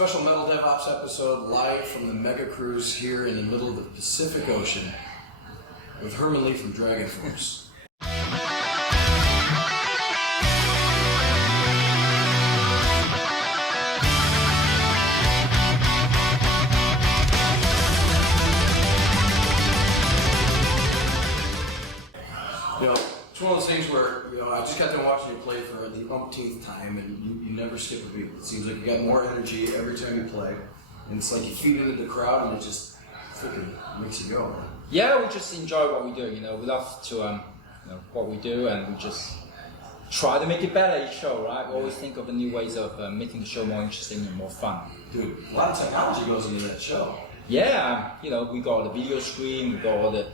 Special Metal DevOps episode live from the mega cruise here in the middle of the Pacific Ocean with Herman Li from Dragonforce. You know, it's one of those things where, I just got done watching you play for the umpteenth time, and you never skip a beat. It seems like you got more energy every time you play, and it's like you feed into the crowd, and it just freaking makes you go, man. Yeah, we just enjoy what we do. We love to what we do, and we just try to make it better each show, right? We always think of the new ways of making the show more interesting and more fun. Dude, a lot of technology goes into that show. Yeah, we got the video screen, we got all the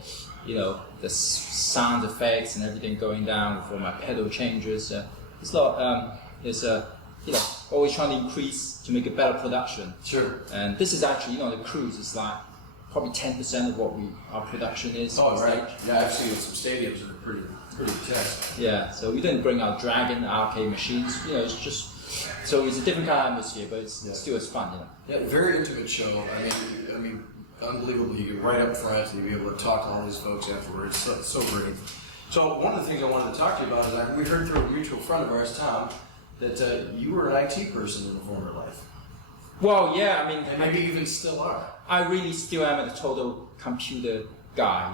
the sound effects and everything going down for my pedal changes. It's a lot. Always trying to increase to make a better production. Sure. And this is actually, the cruise is like probably 10% of what our production is. Oh, right. Yeah, I've seen some stadiums that are pretty intense. Yeah. So we didn't bring our Dragon arcade machines. It's just so it's a different kind of atmosphere, but it's still as fun. Yeah, very intimate show. I mean. Unbelievable. You get right up front and you'll be able to talk to all these folks afterwards. So great. So one of the things I wanted to talk to you about is we heard through a mutual friend of ours, Tom, that you were an IT person in a former life. Well, yeah, and maybe even still are. I really still am a total computer guy.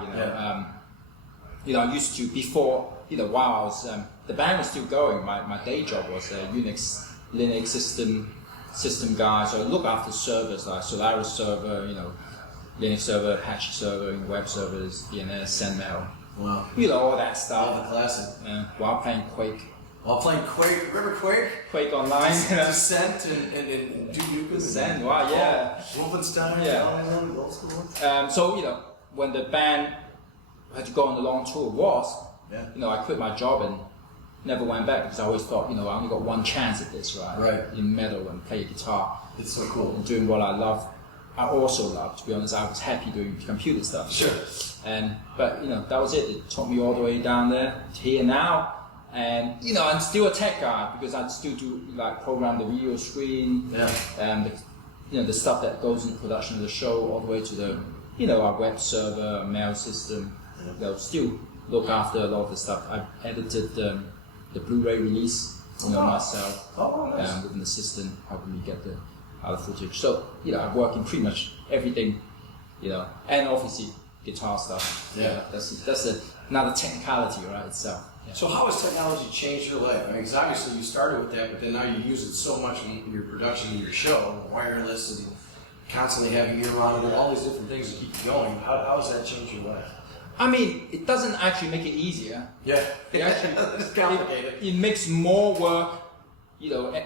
I used to before. While I was the band was still going. My day job was a Linux system guy. So I look after servers like Solaris server, Linux server, Apache server, web servers, DNS, SendMail. Wow. All that stuff. All the classic. While playing Quake. While playing Quake, remember Quake? Quake Online. Descent and Duke Nukem. Descent, wow, yeah. Wolfenstein, yeah. all the old school ones. So, when the band had to go on the long tour I quit my job and never went back because I always thought, I only got one chance at this, right? Right. In metal and play guitar. It's so cool. And doing what I love. I also love, to be honest, I was happy doing computer stuff. Sure. But that was it. It took me all the way down there to here now. And, I'm still a tech guy because I still do, program the video screen. Yeah. The stuff that goes into production of the show all the way to the, our web server, mail system. Still look after a lot of the stuff. I edited the Blu-ray release, myself. Oh, nice. Within the system, helping me get the other footage. So, I work in pretty much everything, and obviously guitar stuff. Yeah. That's another technicality, right, itself. Yeah. So how has technology changed your life? Because obviously you started with that, but then now you use it so much in your production, in your show, wireless and constantly having your on and all these different things to keep you going. How has that changed your life? It doesn't actually make it easier. Yeah. It's complicated. It makes more work,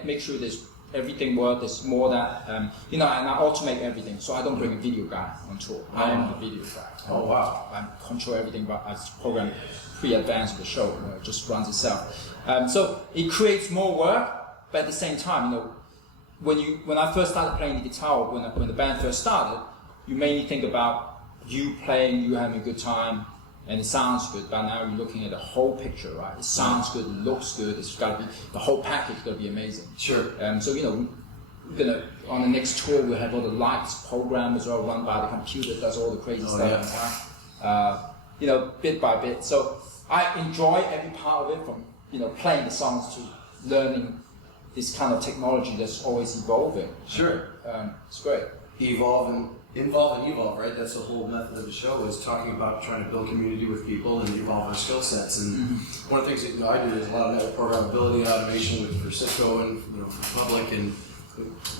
make sure there's everything works, there's more that, and I automate everything, so I don't bring a video guy on tour. I am the video guy. Oh, wow. I control everything, but I program pre-advanced the show, it just runs itself. So it creates more work, but at the same time, when I first started playing the guitar, when the band first started, you mainly think about you playing, you having a good time, and it sounds good, but now you're looking at the whole picture, right? It sounds good, it looks good, it's got to be, the whole package got to be amazing. Sure. So, we're gonna, on the next tour, we'll have all the lights programmed as well, run by the computer, does all the crazy stuff. Yeah. Bit by bit. So I enjoy every part of it, from, playing the songs to learning this kind of technology that's always evolving. Sure. It's great. Involve and evolve, right? That's the whole method of the show, is talking about trying to build community with people and evolve our skill sets. And one of the things that I do is a lot of network programmability and automation for Cisco and for Public, and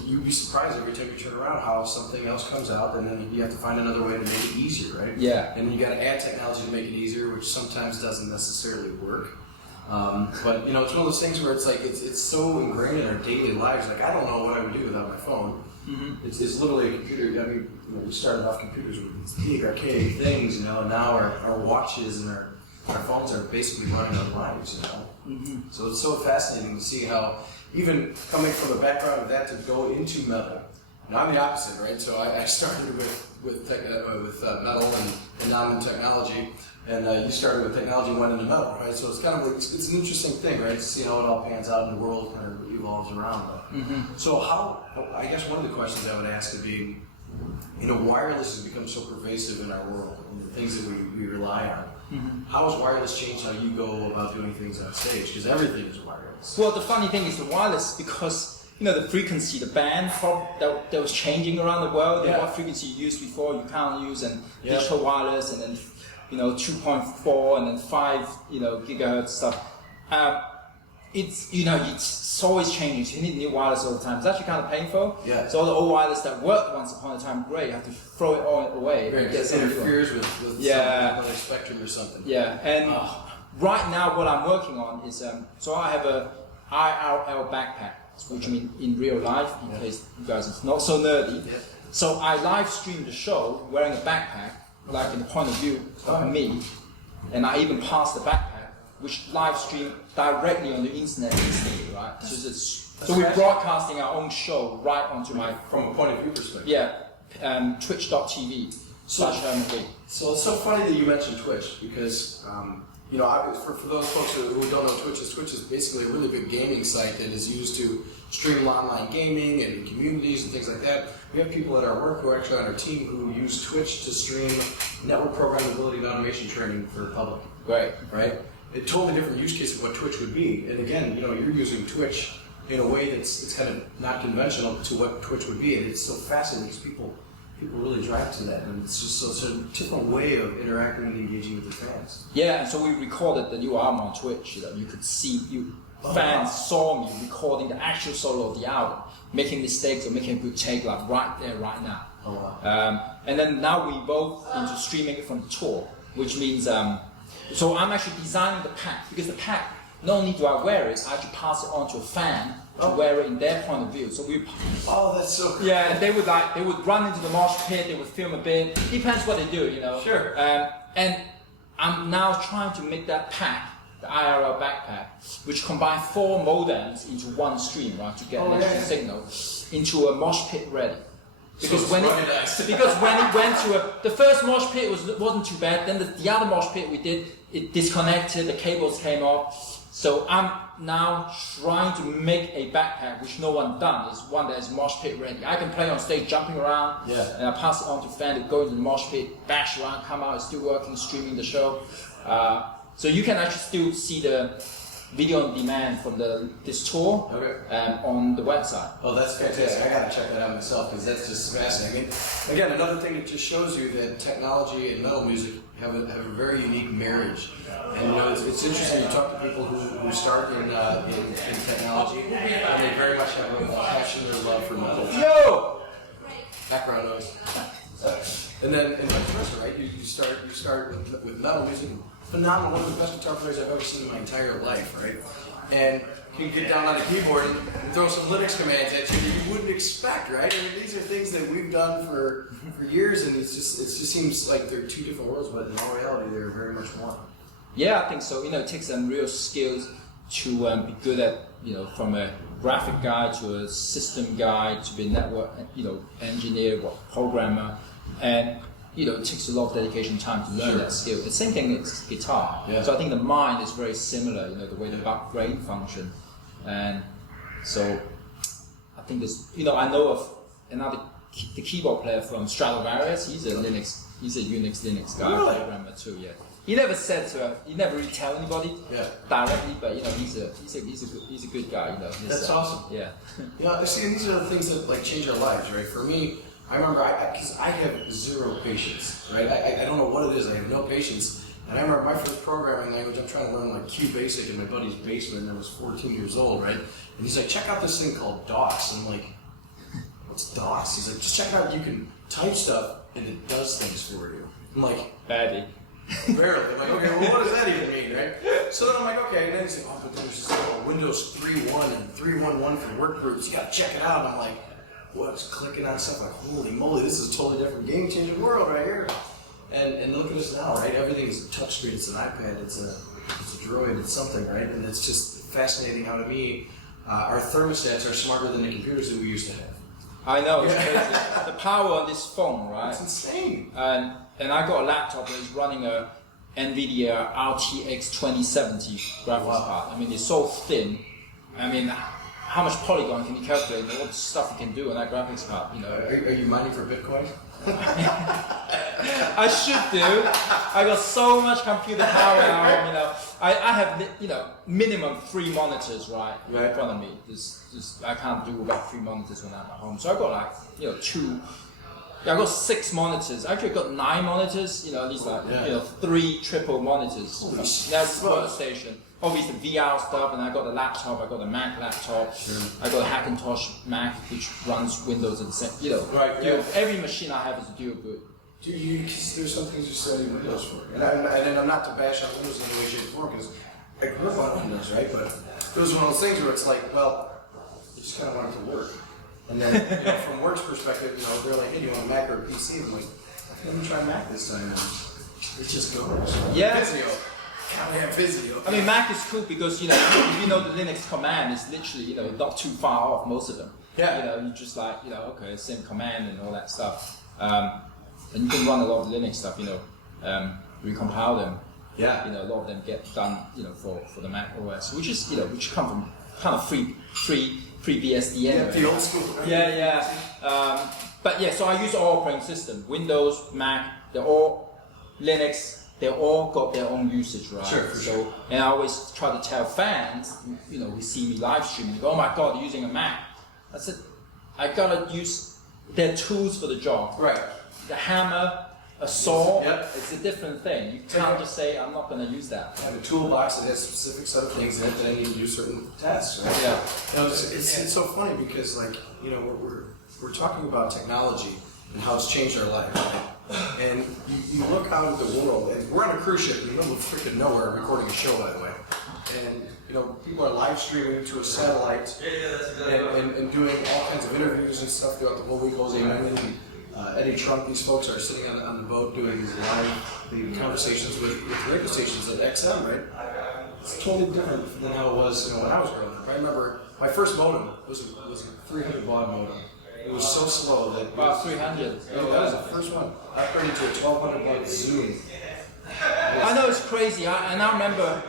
you'd be surprised every time you turn around how something else comes out, and then you have to find another way to make it easier, right? Yeah. And you got to add technology to make it easier, which sometimes doesn't necessarily work. But it's one of those things where it's like it's so ingrained in our daily lives. Like, I don't know what I would do without my phone. It's literally a computer. We started off computers with these big archaic things, and now our watches and our phones are basically running our lives, So it's so fascinating to see how, even coming from a background of that, to go into metal. Now I'm the opposite, right? So I started with metal and now I'm in technology. And you started with technology and went into metal, right? So it's kind of it's an interesting thing, right? To see how it all pans out in the world, kind of evolves around. So I guess one of the questions I would ask would be, wireless has become so pervasive in our world, and the things that we rely on. How has wireless changed how you go about doing things on stage? Because everything is wireless. Well, the funny thing is the wireless, because the frequency, the band that was changing around the world. Yeah. What frequency you used before, you can't use, and digital wireless, and then 2.4 and then 5 gigahertz stuff. It's always changing. So you need new wireless all the time. It's actually kind of painful. Yeah. So all the old wireless that worked once upon a time, great. You have to throw it all away. Right, because it interferes with some spectrum or something. Yeah, and right now what I'm working on is so I have a IRL backpack, which means in real life, in case you guys are not so nerdy. Yeah. So I live stream the show wearing a backpack, like in the point of view of me, and I even pass the backpack, which live stream directly on the internet instantly, right? So we're broadcasting our own show right onto from a point of view perspective. Yeah, twitch.tv/Herman Li. So it's so funny that you mentioned Twitch because for those folks who don't know Twitch is basically a really big gaming site that is used to stream online gaming and communities and things like that. We have people at our work who are actually on our team who use Twitch to stream network programmability and automation training for the public. Right? A totally different use case of what Twitch would be. And again, you're using Twitch in a way that's kind of not conventional to what Twitch would be. And it's so fascinating because people really drive to that. And it's just it's a different way of interacting and engaging with the fans. Yeah, and so we recorded the new album on Twitch. You could see fans saw me recording the actual solo of the album, making mistakes or making a good take, like right there, right now. Oh, wow. And then now we both into streaming it from the tour, which means so I'm actually designing the pack, because the pack, not only do I wear it, I actually pass it on to a fan to wear it in their point of view. So that's so cool. Yeah, and they would run into the mosh pit, they would film a bit. Depends what they do, Sure. And I'm now trying to make that pack, the IRL backpack, which combine 4 modems into one stream, right, to get an extra signal, into a mosh pit ready. Because when it went to the first mosh pit wasn't too bad. Then the other mosh pit we did, it disconnected, the cables came off. So I'm now trying to make a backpack which no one done. Is one that is mosh pit ready. I can play on stage, jumping around, and I pass it on to fan to go into the mosh pit, bash around, come out, it's still working, streaming the show. So you can actually still see the video on demand from this tour on the website. Oh, that's fantastic. I got to check that out myself because that's just fascinating. Again, another thing that just shows you that technology and metal music have a very unique marriage. And it's interesting. You talk to people who start in technology, and they very much have a passionate love for metal. Yo! Background noise. And then vice versa, right? You start with metal music. Phenomenal, one of the best guitar players I've ever seen in my entire life, right? And you can get down on the keyboard and throw some Linux commands at you that you wouldn't expect, right? I mean, these are things that we've done for years, and it just seems like they're two different worlds, but in all reality, they're very much one. Yeah, I think so. It takes some real skills to be good at, from a graphic guy to a system guy to be a network, engineer, programmer, and it takes a lot of dedication time to learn that skill. The same thing is guitar. Yeah. So I think the mind is very similar, the way the brain function. And so I think there's, I know of the keyboard player from Stradivarius. He's a Unix Linux guy, programmer too. Yeah. He never he never really tell anybody directly, but he's a good guy. That's awesome. Yeah. See, these are the things that change our lives, right? For me, I remember, because I have zero patience, right? I don't know what it is. I have no patience. And I remember my first programming language, I'm trying to learn QBasic in my buddy's basement, and I was 14 years old, right? And he's like, check out this thing called DOS. And I'm like, what's DOS? He's like, just check out, you can type stuff, and it does things for you. I'm like, Badly. Barely. I'm like, okay, well, what does that even mean, right? So then I'm like, okay, and then he's like, but there's this Windows 3.1 and 3.1.1 for work groups. You gotta check it out. And I'm like, what's clicking on stuff like, holy moly, this is a totally different game-changing world right here. And look at us now, right? Everything is a touchscreen, it's an iPad, it's a Droid, it's something, right? And it's just fascinating how, to me, our thermostats are smarter than the computers that we used to have. I know, it's crazy. The power on this phone, right? It's insane. And I got a laptop that is running a NVIDIA RTX 2070 graphics card. I mean, it's so thin. I mean, how much polygon can you calculate and all the stuff you can do on that graphics card? You know, are you mining for Bitcoin? I should do. I got so much computer power now. You know, I have minimum 3 monitors right in front of me. I can't do about 3 monitors when I'm at home. So I got like 2. I got 6 monitors. Actually, I got 9 monitors. You know, at least 3 triple monitors. That's workstation. Obviously, VR stuff, and I got a laptop. I got a Mac laptop. Sure. I got a Hackintosh Mac, which runs Windows at the same. Every machine I have is a dual boot. There's some things you still need Windows for, and I'm not to bash on Windows in any way, shape, or form, because I grew up on Windows, right? But it was one of those things where it's like, well, you just kind of want it to work. And then, from work's perspective, they're like, hey, do you want a Mac or a PC? I'm like, let me try Mac this time. And it just goes. Yeah. Visio. Gotta have Visio. I mean, Mac is cool because, if you know the Linux command is literally, not too far off, most of them. Yeah. You just like, okay, same command and all that stuff. And you can run a lot of Linux stuff, recompile them. Yeah. A lot of them get done, for the Mac OS, which come from kind of free BSD anyway. Yeah, the old school. Yeah. So I use all operating system. Windows, Mac, they're all Linux. They all got their own usage, right? Sure. And I always try to tell fans, who see me live streaming, they go, oh my God, they're using a Mac. I said, I gotta use their tools for the job. Right. The hammer, a saw, Yep. it's a different thing. You can't just say, I'm not gonna use that. I have a toolbox that has a specific set of things in it that I need to do certain tasks, right? Yeah. It's so funny because, we're talking about technology and how it's changed our life, right? And you look out at the world, and we're on a cruise ship in the middle of freaking nowhere recording a show, by the way. And, people are live streaming to a satellite and doing all kinds of interviews and stuff throughout the whole week. Jose Newman and Eddie Trump, these folks are sitting on the boat doing these live conversations with radio stations at XM, right? It's totally different than how it was when I was growing up. I remember my first modem was a 300 baud modem. It was so slow that... About 300. That was the first one. I upgraded to a 1200 baud Zoom. I know it's crazy, and I remember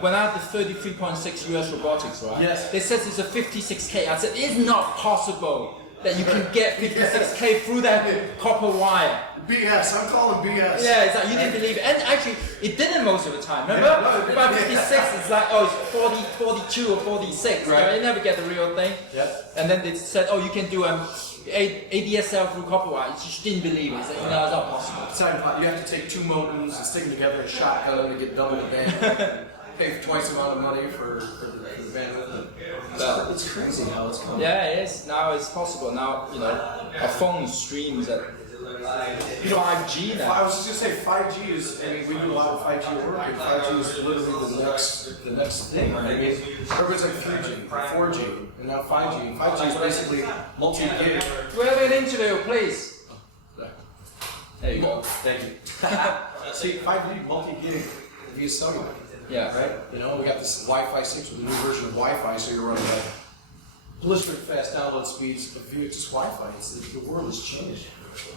when I had the 33.6 US robotics, right? Yes. They said it's a 56K. I said, it's not possible that you can get 56K through that copper wire. BS, I'm calling BS. Yeah, it's like you didn't believe it. And actually, it didn't most of the time, remember? Yeah, about 56, it's like, it's 40, 42 or 46. Right. You never get the real thing. Yep. And then they said, you can do ADSL through copper wire. You just didn't believe it. It's like, it's not possible. It's not, you have to take 2 modems and stick them together and shotgun them to get double the bandwidth. Pay for twice the amount of money for the bandwidth. It's crazy how it's coming. Yeah, it is. Now it's possible. Now, our phone streams at 5G now. I was just going to say 5G is, we do a lot of 5G work, and 5G is literally the next thing. Right? Everybody's like 3G, 4G, and now 5G. And 5G is basically multi-gig. Do we have an interview, please? There you go. Thank you. See, 5G multi-gig via cellular. Yeah. Right? We got this Wi-Fi 6 with a new version of Wi-Fi, so you're running like blistered fast download speeds, but via just Wi-Fi. The world has changed.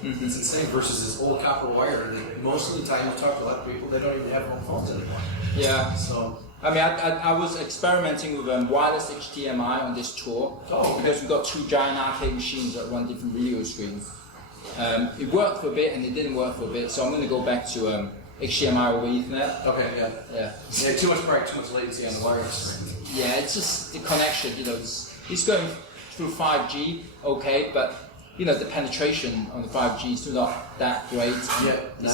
Mm-hmm. It's insane versus this old copper wire that most of the time you talk to a lot of people, they don't even have home phones anymore. Yeah. So I was experimenting with wireless HDMI on this tour because we've got 2 giant arcade machines that run different video screens. It worked for a bit and it didn't work for a bit, so I'm going to go back to HDMI over Ethernet. Okay, yeah. Too much latency on the wireless. Yeah, it's just the connection. It's going through 5G, okay, but the penetration on the 5G is still not that great. It's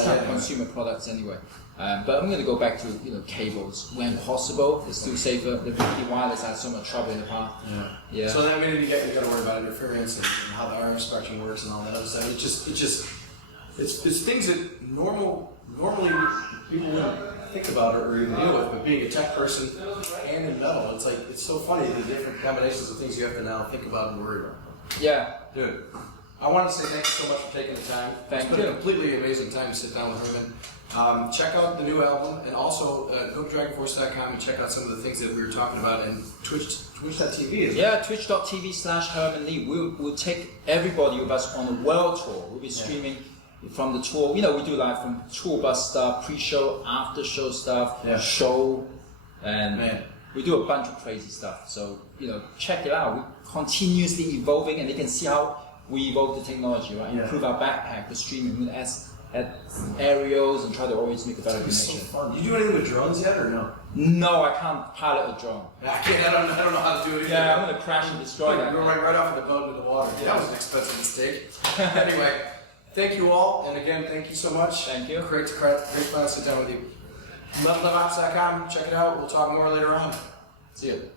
kind of consumer products anyway. But I'm going to go back to cables when possible. It's still safer. The VP wireless had so much trouble in the past. Yeah. So then you got to worry about interference and how the RF spectrum works and all that other stuff. It's things that normally people wouldn't think about or even deal with. But being a tech person and in metal, it's so funny the different combinations of things you have to now think about and worry about. Yeah. Dude, I want to say thank you so much for taking the time. Thank you. It's been a completely amazing time to sit down with Herman. Check out the new album, and also go to Dragonforce.com and check out some of the things that we were talking about, and Twitch.tv. Yeah, Twitch.tv/Herman Li. We'll take everybody with us on a world tour. We'll be streaming from the tour. You know, we do like from tour bus stuff, pre-show, after-show stuff, Yeah. show, and Man. we do a bunch of crazy stuff. So, you know, check it out. We're continuously evolving, and you can see how we evolve the technology, right? Yeah. Improve our backpack, the streaming, we add aerials, and try to always make a better It's so connection. fun. You do anything with drones yet or no? No, I can't pilot a drone. I can't. I don't know how to do it either. Yeah, I'm gonna crash and destroy that. We're right off of the boat into the water. Yeah, that was an expensive mistake. Anyway, thank you all, and again, thank you so much. Thank you. Great fun to sit down with you. MetalDevOps.com. Check it out. We'll talk more later on. See you.